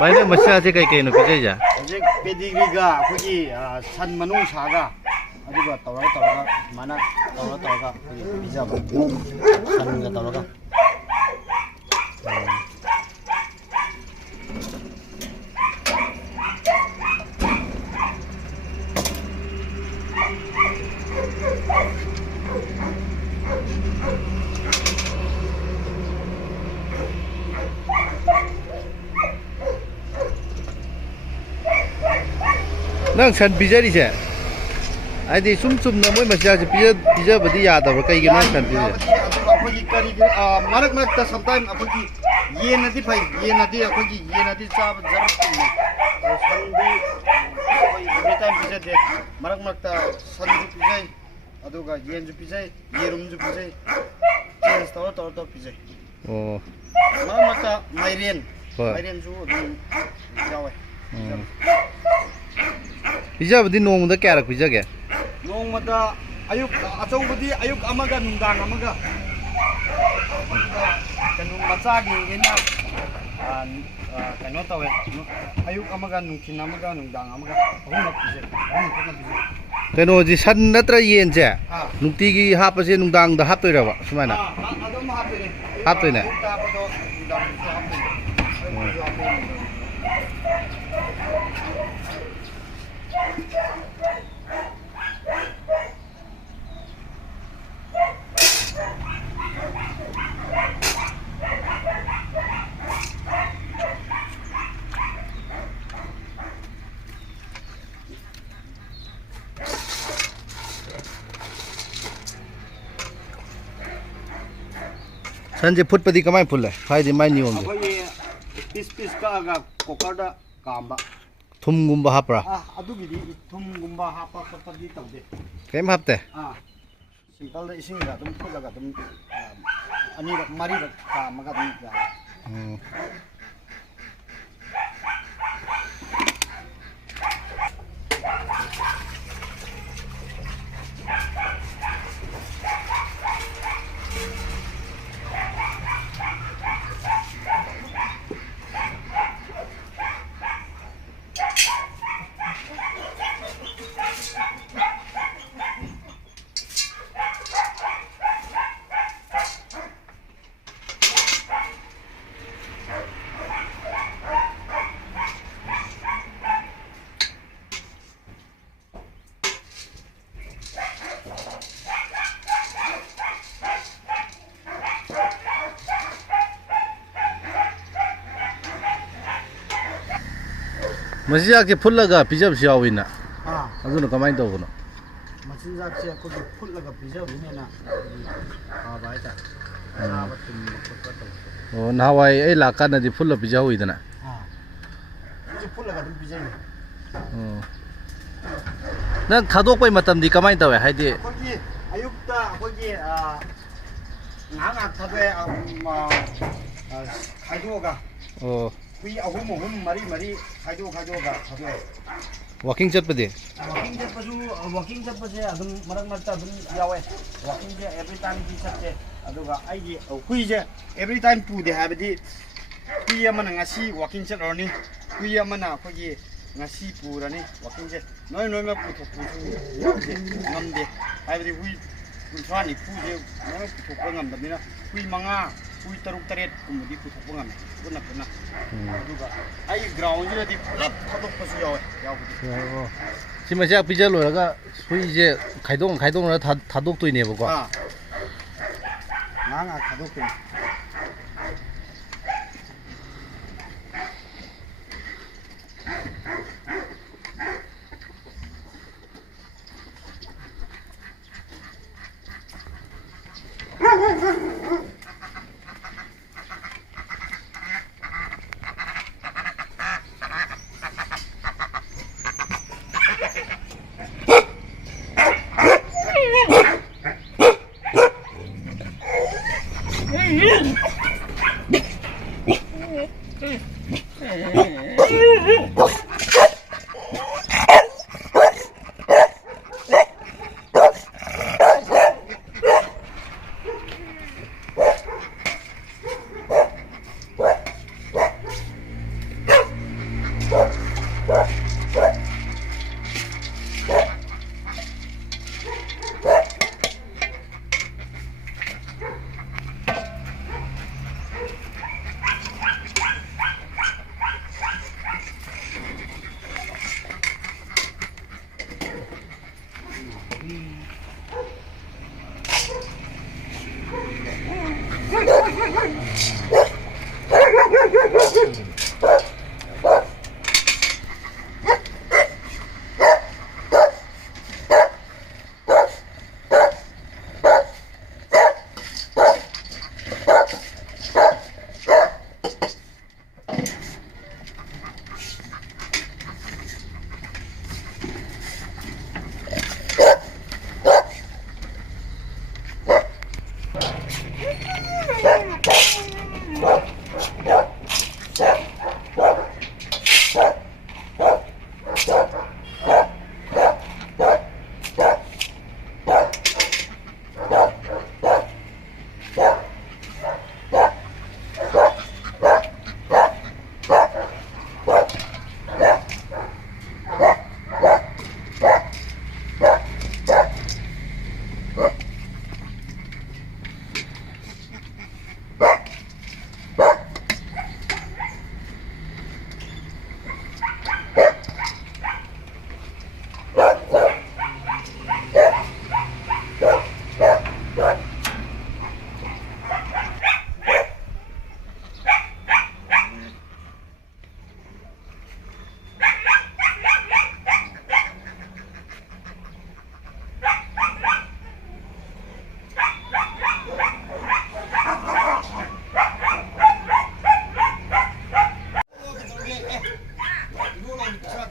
भाई मछली से कई नो पिजे जा हजे पेडिग्रीगा अखोगी सन मनु सागा अदुगा तौरा माना तौरा पिजाबा सनगा तौरा नंग सन पिजरी से आदि सुम न मोय मसिया से पिजा बदी याद अब कई के सन पिजे अखोगी करी मरक मरक त समटाइम अखोगी ये नदी फाइ ये नदी चाब जरक सनदी एवरी टाइम पिजे दे मरक मरक त सन जु पिजे अदुगा येन जु पिजे येरुम जु पिजे चेंज तौर पिजे ओ मरक मरक त माइरेन जु यावे पिजा बदी नोंग द क्या रख पिजा के नोंग मदा अयुक अचौबदी अयुक अमगा नुंदांग अमगा कनु मचागी गेना कनो तवे अयुक अमगा नुखिन अमगा नुंदांग अमगा अहुम पिजे कनो जी सन नत्र येन से नुक्ति की हाप से नुंदांग द हाप तोइराबा सुमाना अदम हाप तोइने संजय फुट पदी कमाई फुल है फायदे माई नहीं होंगे पीस का कुकर दा कांबा थुम गुंबा हापरा अदुगिदी थुम गुंबा हापा पदी तौदे केम हापते सिंपल दा इसिंग दा तुम फुलगा तुम अनी मारी कामगा तुम मसिया के फुल लगा पिजब से आविना अदुन कमाई तौबनो मचिनजाक से को फुल लगा पिजबनेना बाय ता ओ नावाई ए लाका नदी फुल पिजा हुईदना फुल लगा तुम पिजे नंग थादोकपै मतमदि कमाई तवे हाइदि अखोगी अयुक्ता अखोगी nganga thadwe khaidoga ओ kui ahum mari khaidoga thadwe walking चट पदे वॉकिंग चटपसे अदुम मरक मरता अदुम यावे वॉकिंग जे एवरी टाइम की चटचे अदुगा आइगे कुई जे एवरी टाइम पुदे हाबदी कुई अमना ngasi वॉकिंग चटरनी कुई अमना अखोगी ngasi पुरनी वॉकिंग जे नोय मा पुथोक पुसु यावदे ngमदे हाबदी हुई कुंथ्रानी पुजे नोय पुथोक ngमदमिना कुई मंगा कुई तरुक तरेत कुमदी पुथोक ngम पुना अदुगा आई ग्राउंड जेदी पुलप थदोक पसु यावे सिमजा पिजा लोरगा सुइजे खाइदों थादोक तोइनेबको nganga thadok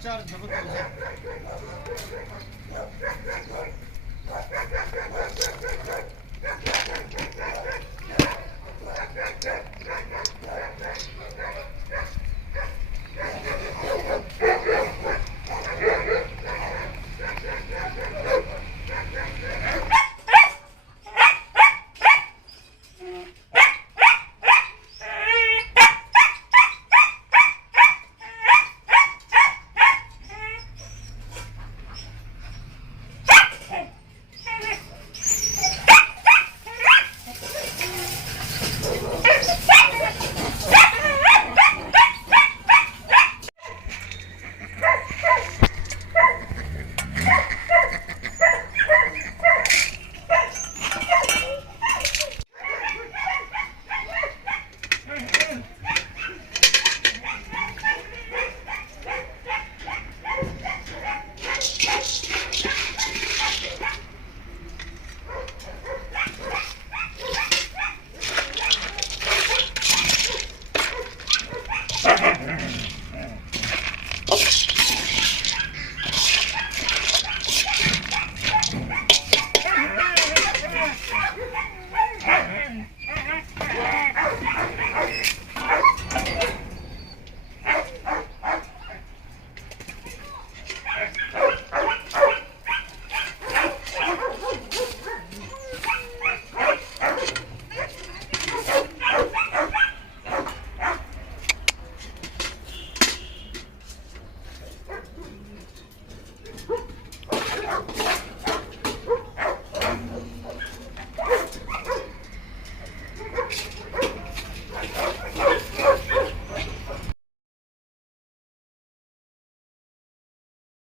ꯆꯥꯔ ꯊꯕꯛ ꯇꯧꯁꯦ